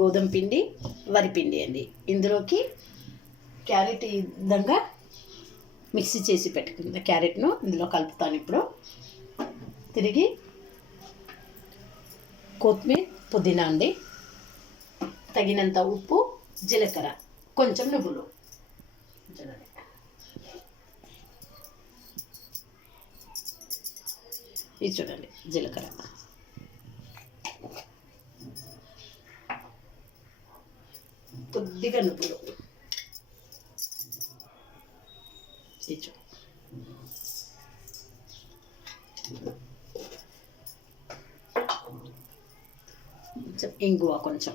గోధుమ పిండి, వరిపిండి అండి. ఇందులోకి క్యారెట్ ఈ విధంగా మిక్సీ చేసి పెట్టుకున్న క్యారెట్ను ఇందులో కలుపుతాను. ఇప్పుడు తిరిగి కొత్తిమీర, పుదీనా అండి, తగినంత ఉప్పు, జీలకర్ర, కొంచెం నువ్వులు, ఇది చూడండి జీలకర్ర, కొద్దిగా నువ్వులు, ఇది చూడండి, ఇంగువ కొంచెం,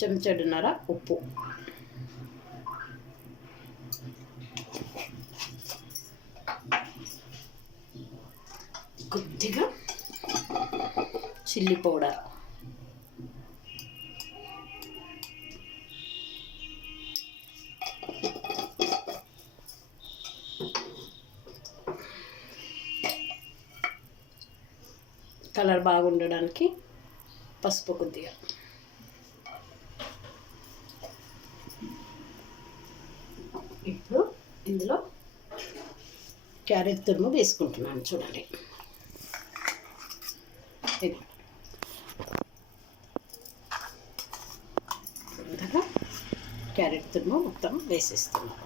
చెంచాడున్నర ఉప్పు, కొద్దిగా చిల్లీ పౌడర్, కలర్ బాగుండడానికి పసుపు కొద్దిగా, ఇప్పుడు ఇందులో క్యారెట్ తురుము వేసుకుంటున్నాను. చూడండి, ఇది క్యారెట్ తురుము మొత్తం వేసేస్తున్నాను.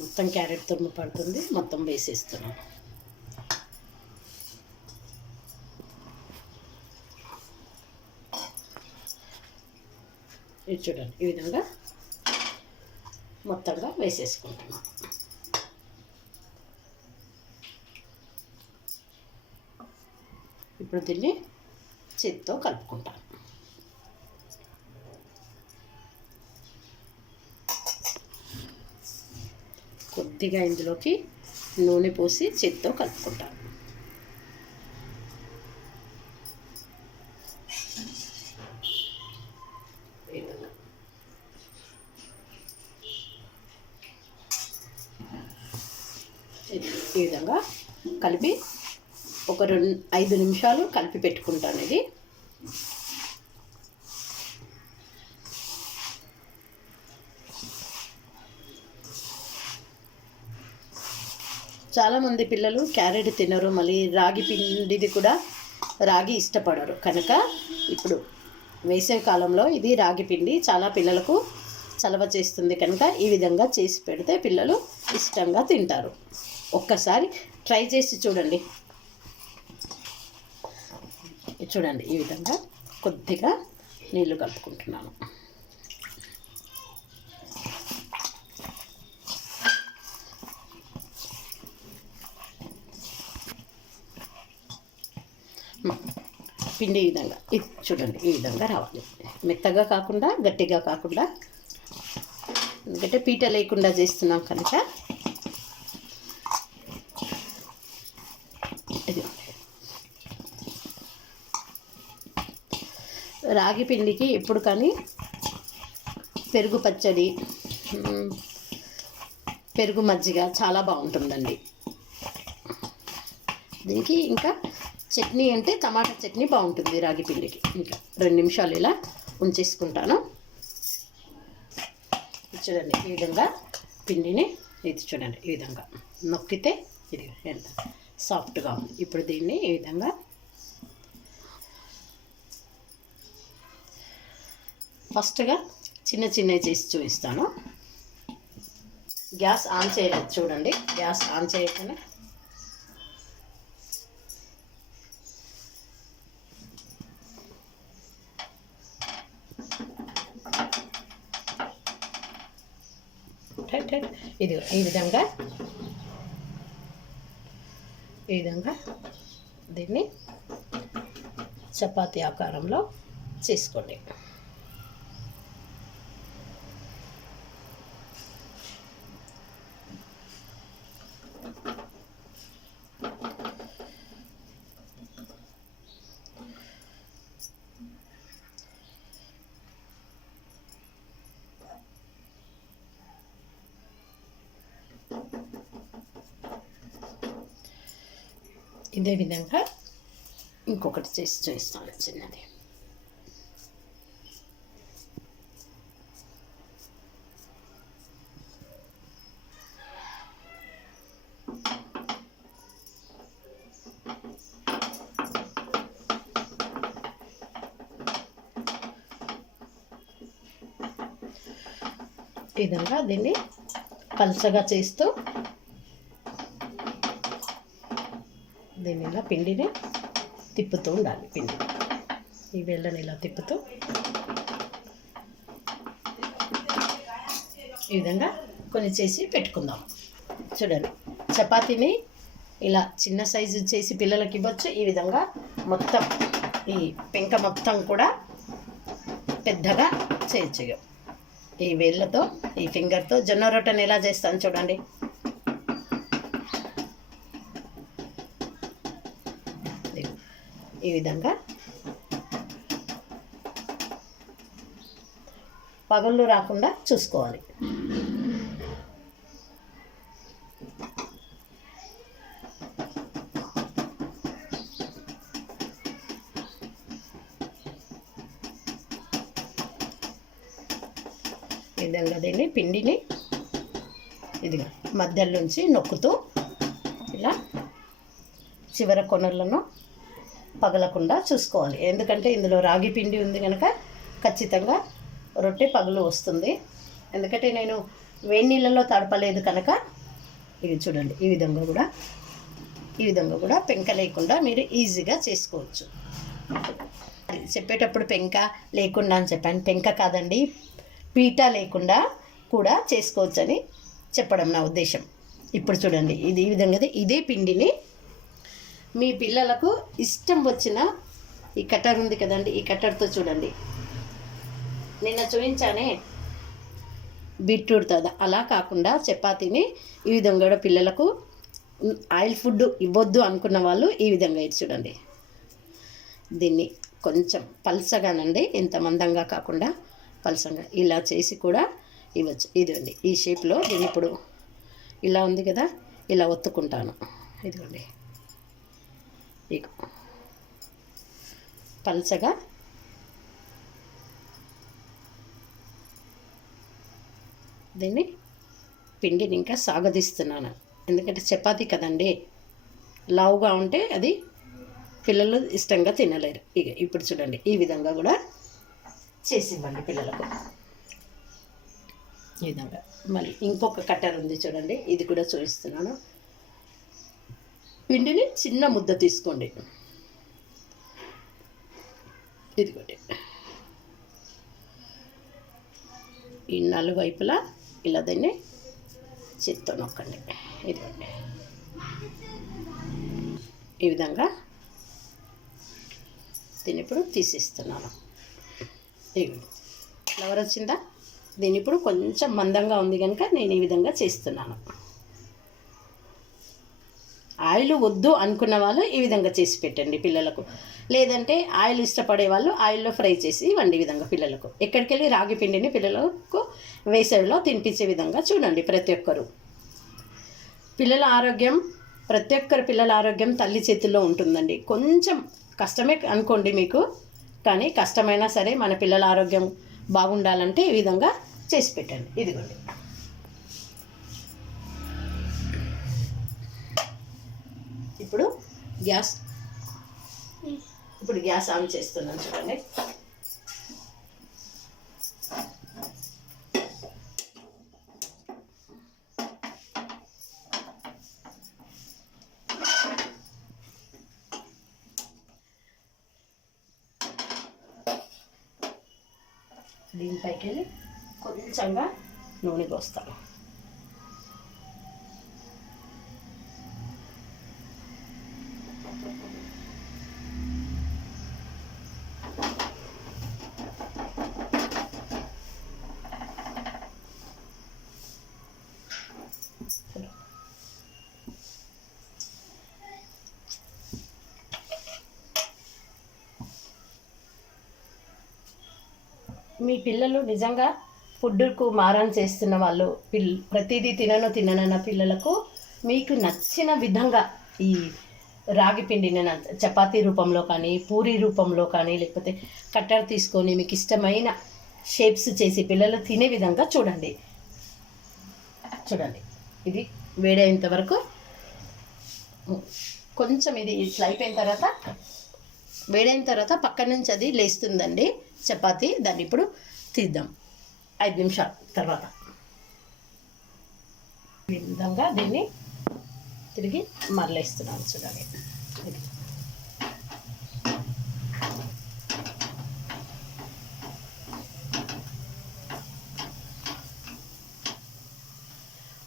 మొత్తం క్యారెట్ తురుము పడుతుంది, మొత్తం వేసేస్తున్నాను. ఇది చూడండి, ఈ విధంగా మొత్తంగా వేసేసుకుంటున్నాను. ఇప్పుడు దీన్ని చేత్తో కలుపుకుంటాను. కొద్దిగా ఇందులోకి నూనె పోసి చేత్తో కలుపుకుంటాను. ఈ విధంగా కలిపి ఒక 5 నిమిషాలు కలిపి పెట్టుకుంటాను. ఇది చాలామంది పిల్లలు క్యారెట్ తినరు, మళ్ళీ రాగి పిండిది కూడా రాగి ఇష్టపడరు. కనుక ఇప్పుడు వేసవి కాలంలో ఇది రాగి పిండి చాలా పిల్లలకు చలవ చేస్తుంది. కనుక ఈ విధంగా చేసి పెడితే పిల్లలు ఇష్టంగా తింటారు. ఒక్కసారి ట్రై చేసి చూడండి. చూడండి, ఈ విధంగా కొద్దిగా నీళ్లు కలుపుకుంటున్నాను. పిండి ఈ విధంగా, ఇది చూడండి, ఈ విధంగా రావాలి. మెత్తగా కాకుండా, గట్టిగా కాకుండా, ఎందుకంటే పీట లేకుండా చేస్తున్నాం కనుక ఇది. రాగి పిండికి ఎప్పుడు కానీ పెరుగు పచ్చడి, పెరుగు మజ్జిగ చాలా బాగుంటుందండి. దీనికి ఇంకా చట్నీ అంటే టమాటా చట్నీ బాగుంటుంది రాగి పిండికి. ఇంకా 2 నిమిషాలు ఇలా ఉంచేసుకుంటాను. చూడండి, ఈ విధంగా పిండిని ఇది చూడండి, ఈ విధంగా నొక్కితే ఇది ఎంత సాఫ్ట్గా ఉంది. ఇప్పుడు దీన్ని ఈ విధంగా ఫస్ట్గా చిన్న చిన్నవి చేసి చూపిస్తాను. గ్యాస్ ఆన్ చేయలేదు చూడండి, గ్యాస్ ఆన్ చేయగానే ఇది ఈ విధంగా దీన్ని చపాతీ ఆకారంలో చేసుకోండి. ఇదే విధంగా ఇంకొకటి చేసి చూపిస్తాను చిన్నది. ఈ విధంగా దీన్ని పల్చగా చేస్తూ దీన్ని ఇలా పిండిని తిప్పుతూ ఉండాలి. పిండి ఈ వేళ్ళని ఇలా తిప్పుతూ ఈ విధంగా కొన్ని చేసి పెట్టుకుందాం. చూడండి, చపాతీని ఇలా చిన్న సైజు చేసి పిల్లలకి ఇవ్వచ్చు. ఈ విధంగా మొత్తం ఈ పెంక మొత్తం కూడా పెద్దగా చేయొచ్చు. ఈ వేళ్ళతో ఈ ఫింగర్తో జొన్న రొట్టెని ఎలా చేస్తాను చూడండి. ఈ విధంగా పగుళ్ళు రాకుండా చూసుకోవాలి. ఈ విధంగా దీన్ని పిండిని ఇదిగా మధ్యలోంచి నొక్కుతూ ఇలా చివర కొనలను పగలకుండా చూసుకోవాలి. ఎందుకంటే ఇందులో రాగి పిండి ఉంది కనుక ఖచ్చితంగా రొట్టె పగులు వస్తుంది. ఎందుకంటే నేను వేడి నీళ్ళలో తడపలేదు కనుక ఇది చూడండి. ఈ విధంగా కూడా పెంక లేకుండా మీరు ఈజీగా చేసుకోవచ్చు. చెప్పేటప్పుడు పెంక లేకుండా అని చెప్పాను. పెంక కాదండి, పీట లేకుండా కూడా చేసుకోవచ్చని చెప్పడం నా ఉద్దేశం. ఇప్పుడు చూడండి, ఇది ఈ విధంగా ఇదే పిండిని మీ పిల్లలకు ఇష్టం వచ్చిన ఈ కట్టర్ ఉంది కదండి, ఈ కట్టర్తో చూడండి. నిన్న చూపించానే బీట్రూట్ అలా కాకుండా చపాతీని ఈ విధంగా కూడా పిల్లలకు ఆయిల్ ఫుడ్ ఇవ్వద్దు అనుకున్న వాళ్ళు ఈ విధంగా ఇది చూడండి. దీన్ని కొంచెం పల్సగానండి, ఇంత మందంగా కాకుండా పల్సంగా ఇలా చేసి కూడా ఇవ్వచ్చు. ఇదిగోండి ఈ షేప్లో దీన్ని ఇప్పుడు ఇలా ఉంది కదా, ఇలా ఒత్తుకుంటాను. ఇదిగోండి పల్చగా దీన్ని పిండిని ఇంకా సాగదీస్తున్నాను. ఎందుకంటే చపాతీ కదండి, లావుగా ఉంటే అది పిల్లలు ఇష్టంగా తినలేరు. ఇప్పుడు చూడండి, ఈ విధంగా కూడా చేసి ఇవ్వండి పిల్లలకు. ఈ విధంగా మళ్ళీ ఇంకొక కట్టర్ ఉంది చూడండి, ఇది కూడా చూపిస్తున్నాను. పిండిని చిన్న ముద్ద తీసుకోండి. ఇదిగోండి, ఈ నలువైపులా ఇలా దీన్ని చేత్తో నొక్కండి. ఇదిగోండి ఈ విధంగా దీన్ని ఇప్పుడు తీసిస్తున్నాను. ఇదిగోండి ఫ్లవర్ వచ్చిందా? దీన్ని ఇప్పుడు కొంచెం మందంగా ఉంది కనుక నేను ఈ విధంగా చేస్తున్నాను. ఆయిల్ వద్దు అనుకున్న వాళ్ళు ఈ విధంగా చేసి పెట్టండి పిల్లలకు. లేదంటే ఆయిల్ ఇష్టపడే వాళ్ళు ఆయిల్లో ఫ్రై చేసి ఇవ్వండి. ఈ విధంగా పిల్లలకు ఎక్కడికి వెళ్ళి రాగి పిండిని పిల్లలకు వేసవిలో తినిపించే విధంగా చూడండి. ప్రతి ఒక్కరు ప్రతి ఒక్కరు పిల్లల ఆరోగ్యం తల్లి చేతుల్లో ఉంటుందండి. కొంచెం కష్టమే అనుకోండి మీకు, కానీ కష్టమైనా సరే మన పిల్లల ఆరోగ్యం బాగుండాలంటే ఈ విధంగా చేసి పెట్టండి. ఇదిగోండి ఇప్పుడు గ్యాస్ ఆన్ చేస్తున్నాను చూడండి. దీనిపైకి వెళ్ళి కొంచెంగా నూనె పోస్తాను. మీ పిల్లలు నిజంగా ఫుడ్కు మారం చేస్తున్న వాళ్ళు ప్రతిదీ తిననన్న పిల్లలకు మీకు నచ్చిన విధంగా ఈ రాగి పిండిని చపాతీ రూపంలో కానీ పూరీ రూపంలో కానీ లేకపోతే కట్టర్ తీసుకొని మీకు ఇష్టమైన షేప్స్ చేసి పిల్లలు తినే విధంగా చూడండి. ఇది వేడైనంత వరకు కొంచెం ఇది ఇట్లా అయిపోయిన తర్వాత వేడైన తర్వాత పక్క నుంచి అది లేస్తుందండి చపాతీ. దాన్ని ఇప్పుడు తీద్దాం 5 నిమిషాల తర్వాత. ఈ విధంగా దీన్ని తిరిగి మరలేస్తున్నాను చూడండి.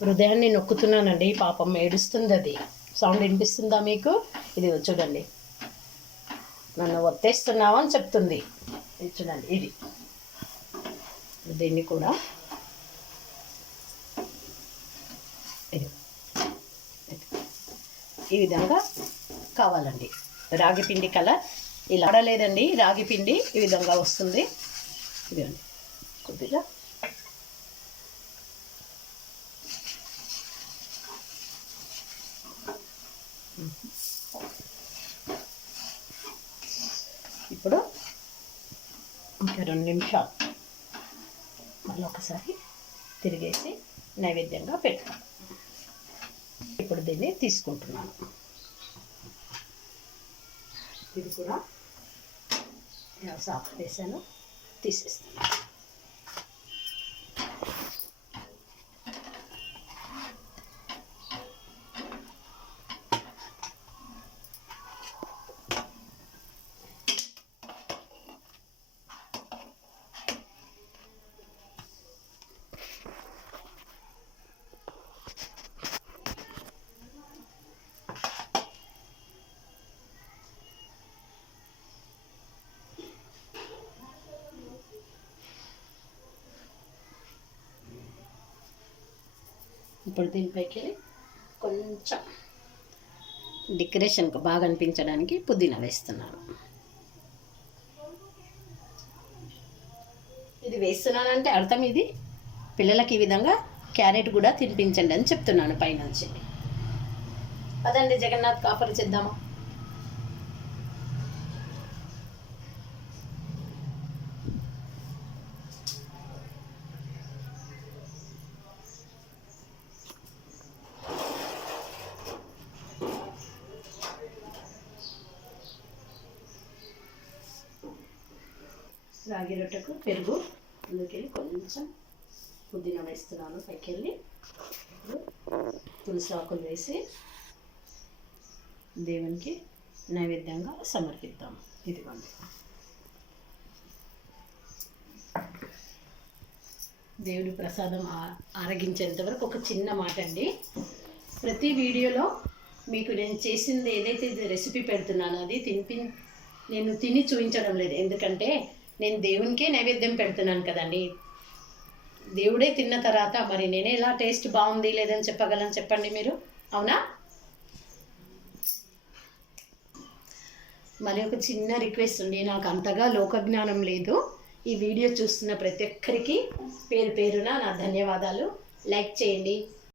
హృదయాన్ని నొక్కుతున్నానండి, పాపం ఏడుస్తుంది. అది సౌండ్ వినిపిస్తుందా మీకు? ఇది చూడండి, నన్ను ఒత్తేస్తున్నావు అని చెప్తుంది. ఇది చూడండి, ఇది దీన్ని కూడా ఈ విధంగా కావాలండి. రాగి పిండి కలర్ ఇలా ఆడలేదండి, రాగి పిండి ఈ విధంగా వస్తుంది. ఇదండి కొద్దిగా ఇప్పుడు ఇంకా 2 నిమిషాలు మళ్ళీ ఒకసారి తిరిగేసి నైవేద్యంగా పెడతాను. ఇప్పుడు దీన్ని తీసుకుంటున్నాను. ఇది కూడా సాఫ్ వేసాను, తీసేస్తాను. ఇప్పుడు దీనిపైకి కొంచెం డెకరేషన్కు బాగా అనిపించడానికి పుదీనా వేస్తున్నాను. ఇది వేస్తున్నానంటే అర్థం ఇది పిల్లలకి ఈ విధంగా క్యారెట్ కూడా తినిపించండి అని చెప్తున్నాను పైనుంచి. అదండి జగన్నాథ్ ఆఫర్ చేద్దామా? రాగి రొట్టెకు పెరుగు, అందుకెళ్ళి కొంచెం పుదీనా వేస్తున్నాను. పైకి వెళ్ళి తులసి ఆకులు వేసి దేవునికి నైవేద్యంగా సమర్పిద్దాం. ఇదిగోండి, దేవుడి ప్రసాదం ఆరగించేంత వరకు ఒక చిన్న మాట అండి. ప్రతి వీడియోలో మీకు నేను చేసింది ఏదైతే రెసిపీ పెడుతున్నానో అది నేను తిని చూపించడం లేదు. ఎందుకంటే నేను దేవునికే నైవేద్యం పెడుతున్నాను కదండి. దేవుడే తిన్న తర్వాత మరి నేనే ఎలా టేస్ట్ బాగుంది లేదని చెప్పగలను చెప్పండి మీరు? అవునా? మరి ఒక చిన్న రిక్వెస్ట్ అండి, నాకు అంతగా లోకజ్ఞానం లేదు. ఈ వీడియో చూస్తున్న ప్రతి ఒక్కరికి పేరు పేరున నా ధన్యవాదాలు. లైక్ చేయండి,